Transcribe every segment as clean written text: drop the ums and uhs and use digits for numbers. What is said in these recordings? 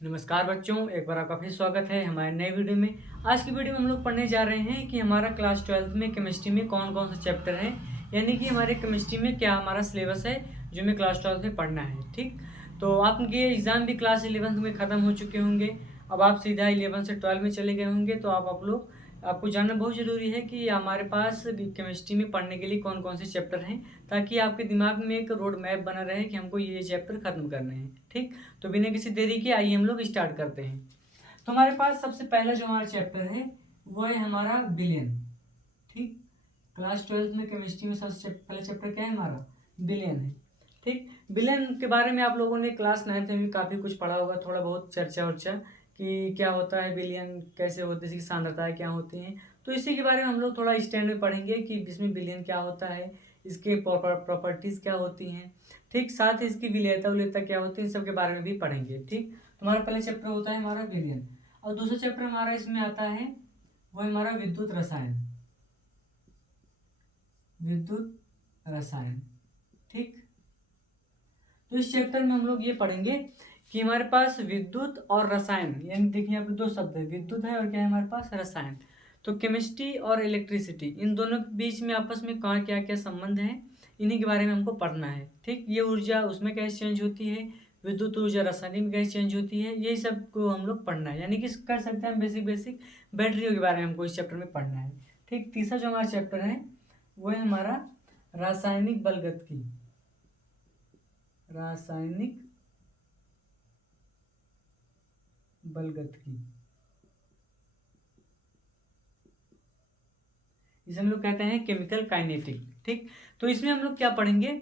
नमस्कार बच्चों, एक बार आपका फिर स्वागत है हमारे नए वीडियो में। आज की वीडियो में हम लोग पढ़ने जा रहे हैं कि हमारा क्लास 12th में केमिस्ट्री में कौन कौन से चैप्टर हैं, यानी कि हमारे केमिस्ट्री में क्या हमारा सिलेबस है जो हमें क्लास 12th में पढ़ना है। ठीक, तो आपके एग्ज़ाम भी क्लास 11th में ख़त्म हो चुके होंगे। अब आप सीधा 11 से 12 में चले गए होंगे, तो आपको जानना बहुत ज़रूरी है कि हमारे पास केमिस्ट्री में पढ़ने के लिए कौन कौन से चैप्टर हैं, ताकि आपके दिमाग में एक रोड मैप बना रहे कि हमको ये चैप्टर खत्म करने हैं। ठीक, तो बिना किसी देरी के आइए हम लोग स्टार्ट करते हैं। तो हमारे पास सबसे पहला जो हमारा चैप्टर है वो है हमारा बिलियन। ठीक, क्लास 12th में केमिस्ट्री में सबसे पहला चैप्टर क्या है हमारा? बिलियन है। ठीक, बिलियन के बारे में आप लोगों ने क्लास 9th में भी काफ़ी कुछ पढ़ा होगा, थोड़ा बहुत चर्चा वर्चा कि क्या होता है बिलियन, कैसे होते हैं, इसकी सांद्रताएं क्या होती हैं। तो इसी के बारे में हम लोग थोड़ा स्टैंड में पढ़ेंगे कि इसमें बिलियन क्या होता है, इसके प्रॉपर्टीज़ क्या होती हैं। ठीक, साथ ही इसकी विलेयता क्या होती है, इन सब के बारे में भी पढ़ेंगे। ठीक, तो हमारा पहला चैप्टर होता है हमारा बिलियन, और दूसरा चैप्टर हमारा इसमें आता है वो हमारा विद्युत रसायन। विद्युत रसायन। ठीक, तो इस चैप्टर में हम लोग ये पढ़ेंगे कि हमारे पास विद्युत और रसायन, यानी देखिए यहाँ पे दो शब्द है, विद्युत है और क्या है हमारे पास? रसायन। तो केमिस्ट्री और इलेक्ट्रिसिटी, इन दोनों के बीच में आपस में कहाँ क्या क्या संबंध है, इन्हीं के बारे में हमको पढ़ना है। ठीक, ये ऊर्जा उसमें कैसे चेंज होती है, विद्युत ऊर्जा रासायनिक में कैसे चेंज होती है, यही सब को हम लोग पढ़ना है। यानी कि कर सकते हैं हम बेसिक बैटरियों के बारे में हमको इस चैप्टर में पढ़ना है। ठीक, तीसरा जो हमारा चैप्टर है वो है हमारा रासायनिक बलगतिकी। रासायनिक बलगतिकी, इसे हम लोग कहते हैं केमिकल काइनेटिक। ठीक, तो इसमें हम लोग क्या पढ़ेंगे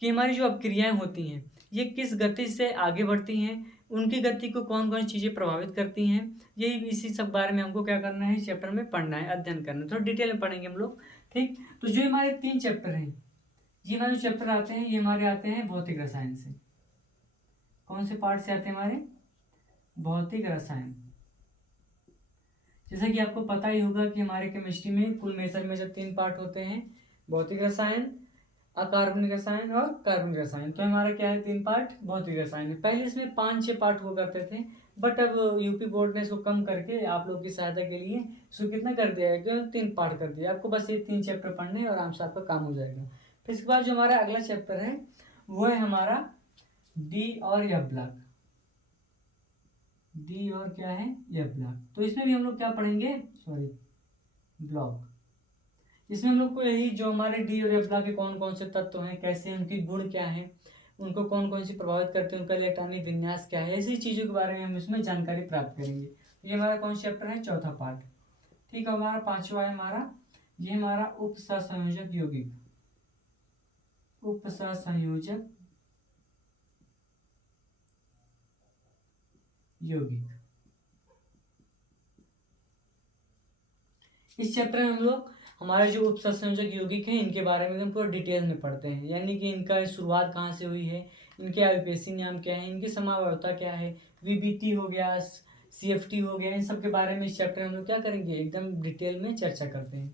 कि हमारी जो अपक्रियाएं होती हैं ये किस गति से आगे बढ़ती हैं, उनकी गति को कौन कौन चीज़ें प्रभावित करती हैं, यही इसी सब बारे में हमको क्या करना है, इस चैप्टर में पढ़ना है, अध्ययन करना है, थोड़ा डिटेल में पढ़ेंगे हम लोग। ठीक, तो जो हमारे 3 चैप्टर हैं, ये हमारे जो चैप्टर आते हैं ये हमारे आते हैं भौतिक रसायन से। कौन से पार्ट से आते हैं हमारे? भौतिक रसायन। जैसा कि आपको पता ही होगा कि हमारे केमिस्ट्री में कुल मेजर में जब 3 पार्ट होते हैं, भौतिक रसायन, अकार्बनिक रसायन और कार्बनिक रसायन। तो हमारा क्या है, 3 पार्ट भौतिक रसायन है। पहले इसमें 5-6 पार्ट हुआ करते थे, बट अब यूपी बोर्ड ने इसको कम करके आप लोग की सहायता के लिए इसको कितना कर दिया है, क्यों 3 पार्ट कर दिया। आपको बस ये 3 चैप्टर पढ़ने और आराम से आपका काम हो जाएगा। फिर इसके बाद जो हमारा अगला चैप्टर है वो है हमारा डी और एफ ब्लॉक। डी और क्या है, एफ ब्लॉक। तो इसमें भी हम लोग क्या पढ़ेंगे, सॉरी ब्लॉक। इसमें हम लोग को यही जो हमारे डी और एफ ब्लॉक के कौन कौन से तत्व हैं, कैसे उनकी गुण क्या है, उनको कौन कौन सी प्रभावित करते हैं, उनका इलेक्ट्रॉनिक विन्यास क्या है, ऐसी चीज़ों के बारे में हम इसमें जानकारी प्राप्त करेंगे। ये हमारा कौन सा चैप्टर है? चौथा पार्ट। ठीक है, हमारा 5वां है हमारा, ये हमारा उप सहसंयोजक यौगिक। उप सहसंयोजक यौगिक। इस चैप्टर में हम लोग हमारे जो उप सहसंयोजक यौगिक हैं इनके बारे में एकदम पूरा डिटेल में पढ़ते हैं, यानी कि इनका शुरुआत कहाँ से हुई है, इनके आयुपेशी नाम क्या है, इनकी समावयवता क्या है, वीबीटी हो गया, सीएफटी हो गया, इन सब के बारे में इस चैप्टर में हम लोग क्या करेंगे, एकदम डिटेल में चर्चा करते हैं।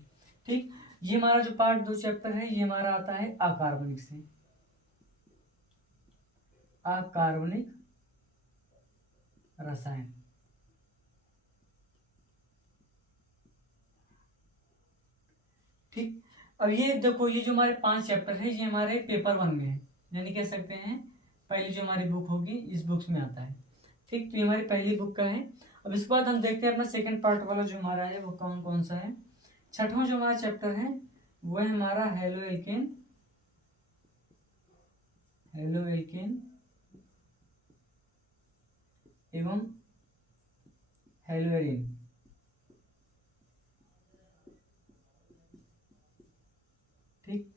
ठीक, ये हमारा जो पार्ट 2 चैप्टर है ये हमारा आता है अकार्बनिक से। अकार्बनिक रसायन। ठीक, अब ये देखो, ये जो हमारे 5 चैप्टर है ये हमारे पेपर 1 में है, यानी कह सकते हैं पहली जो हमारी बुक होगी इस बुक्स में आता है। ठीक, तो ये हमारी पहली बुक का है। अब इसके बाद हम देखते हैं अपना सेकंड पार्ट वाला जो हमारा है वो कौन कौन सा है। छठवां जो हमारा चैप्टर है वो है हमारा हेलो एल्केन। हेलो एल्केन एवं हेलोएरिन। ठीक,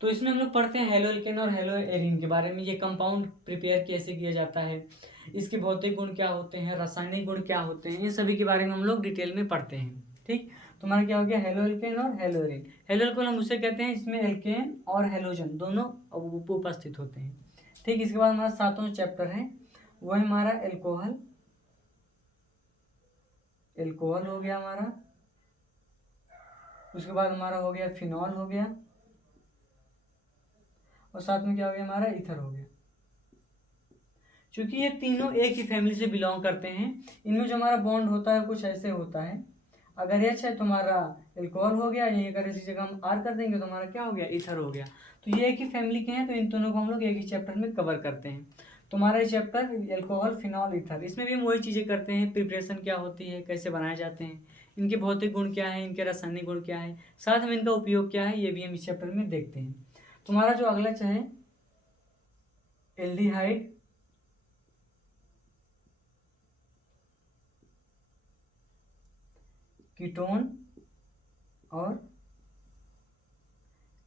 तो इसमें हम लोग पढ़ते हैं हेलो एल्केन और हेलो एरिन के बारे में, ये कंपाउंड प्रिपेयर कैसे किया जाता है, इसके भौतिक गुण क्या होते हैं, रासायनिक गुण क्या होते हैं, ये सभी के बारे में हम लोग डिटेल में पढ़ते हैं। ठीक, तो हमारा क्या हो गया, हेलो एल्केन और हेलो एरिन। हेलो एल्केन हम उसे कहते हैं, इसमें एल्केन और हेलोजन दोनों उपस्थित होते हैं। ठीक, इसके बाद हमारा 7वां चैप्टर है वो है हमारा एल्कोहल। एल्कोहल हो गया हमारा, उसके बाद हमारा हो गया फिनॉल हो गया, और साथ में क्या हो गया हमारा ईथर हो गया। क्योंकि ये तीनों एक ही फैमिली से बिलोंग करते हैं। इनमें जो हमारा बॉन्ड होता है कुछ ऐसे होता है, अगर एच है तो हमारा एल्कोहल हो गया, यही अगर इसी जगह हम आर कर देंगे तो हमारा क्या हो गया, ईथर हो गया। तो ये एक ही फैमिली के हैं, तो इन दोनों को हम लोग एक ही चैप्टर में कवर करते हैं। तो हमारा ये चैप्टर एल्कोहल, फिनॉल, ईथर, इसमें भी हम वही चीज़ें करते हैं, प्रिपरेशन क्या होती है, कैसे बनाए जाते हैं, इनके भौतिक गुण क्या है, इनके रासायनिक गुण क्या है, साथ में इनका उपयोग क्या है, ये भी हम इस चैप्टर में देखते हैं। तुम्हारा जो अगला चाहे एल्डिहाइड, कीटोन और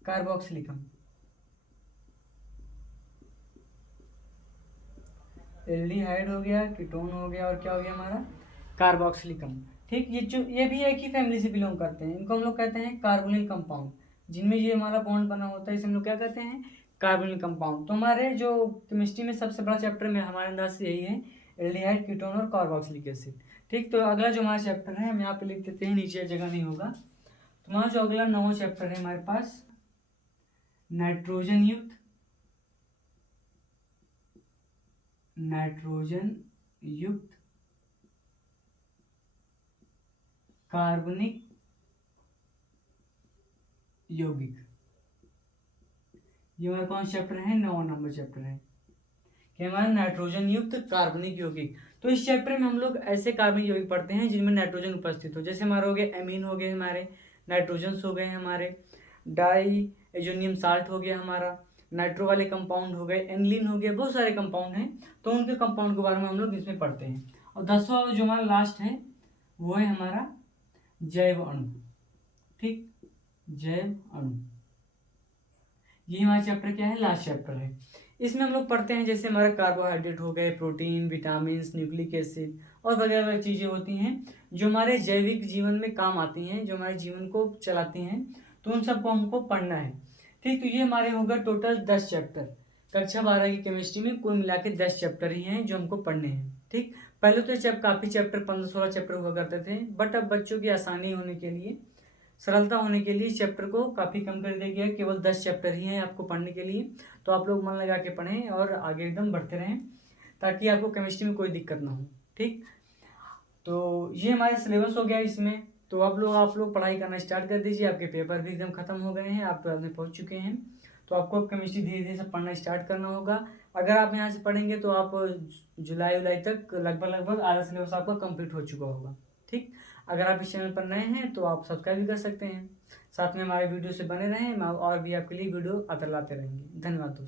कार्बोक्सिलिकम। एल्डिहाइड हो गया, कीटोन हो गया और क्या हो गया हमारा, कार्बोक्सिलिकम। ठीक, ये भी एक ही फैमिली से बिलोंग करते हैं। इनको हम लोग कहते हैं कार्बोनिल कंपाउंड, जिनमें ये हमारा बॉन्ड बना होता है, इसे हम लोग क्या कहते हैं, कार्बोनिल कंपाउंड। तो हमारे जो केमिस्ट्री में सबसे बड़ा चैप्टर में हमारे अंदाज से यही है, एल्डिहाइड, कीटोन और कार्बोक्सिलिक एसिड। ठीक, तो अगला जो हमारा चैप्टर है हम यहाँ पे लिख देते हैं, नीचे जगह नहीं होगा। तो हमारा जो अगला 9वां चैप्टर है हमारे पास, नाइट्रोजन युक्त कार्बनिक यौगिक। ये हमारा कौन चैप्टर है, 9वां नंबर चैप्टर है कि हमारा नाइट्रोजन युक्त कार्बनिक यौगिक। तो इस चैप्टर में हम लोग ऐसे कार्बनिक यौगिक पढ़ते हैं जिनमें नाइट्रोजन उपस्थित हो। जैसे हमारे हो गए एमीन, हो गए हमारे नाइट्रोजन, हो गए हमारे डाई एजोनियम साल्ट, हो गया हमारा नाइट्रो वाले कंपाउंड, हो गए एंगलिन, हो गए, बहुत सारे कंपाउंड हैं। तो उनके कंपाउंड के बारे में हम लोग इसमें पढ़ते हैं। और 10वां जो हमारा लास्ट है वो है हमारा जैव अणु। ठीक, जैव अणु, ये हमारा चैप्टर क्या है, लास्ट चैप्टर है। इसमें हम लोग पढ़ते हैं जैसे हमारे कार्बोहाइड्रेट हो गए, प्रोटीन, विटामिन, न्यूक्लिक एसिड और वगैरह वगैरह चीज़ें होती हैं जो हमारे जैविक जीवन में काम आती हैं, जो हमारे जीवन को चलाती हैं। तो उन सबको हमको पढ़ना है। ठीक, तो ये हमारे होगा टोटल 10 चैप्टर। कक्षा 12 की केमिस्ट्री में कुल मिला के 10 चैप्टर ही हैं जो हमको पढ़ने हैं। ठीक, पहले तो काफ़ी चैप्टर 15-16 चैप्टर हुआ करते थे, बट अब बच्चों की आसानी होने के लिए, सरलता होने के लिए इस चैप्टर को काफ़ी कम कर दिया गया है। केवल 10 चैप्टर ही हैं आपको पढ़ने के लिए। तो आप लोग मन लगा के पढ़ें और आगे एकदम बढ़ते रहें ताकि आपको केमिस्ट्री में कोई दिक्कत ना हो। ठीक, तो ये हमारा सिलेबस हो गया इसमें। तो आप लोग पढ़ाई करना स्टार्ट कर दीजिए। आपके पेपर भी एकदम खत्म हो गए हैं, आप 12th में पहुँच चुके हैं। तो आपको केमिस्ट्री धीरे धीरे से पढ़ना स्टार्ट करना होगा। अगर आप यहाँ से पढ़ेंगे तो आप जुलाई तक लगभग आधा सिलेबस आपका कंप्लीट हो चुका होगा। ठीक, अगर आप इस चैनल पर नए हैं तो आप सब्सक्राइब भी कर सकते हैं। साथ में हमारे वीडियो से बने रहें, और भी आपके लिए वीडियो आते लाते रहेंगे। धन्यवाद दोस्तों।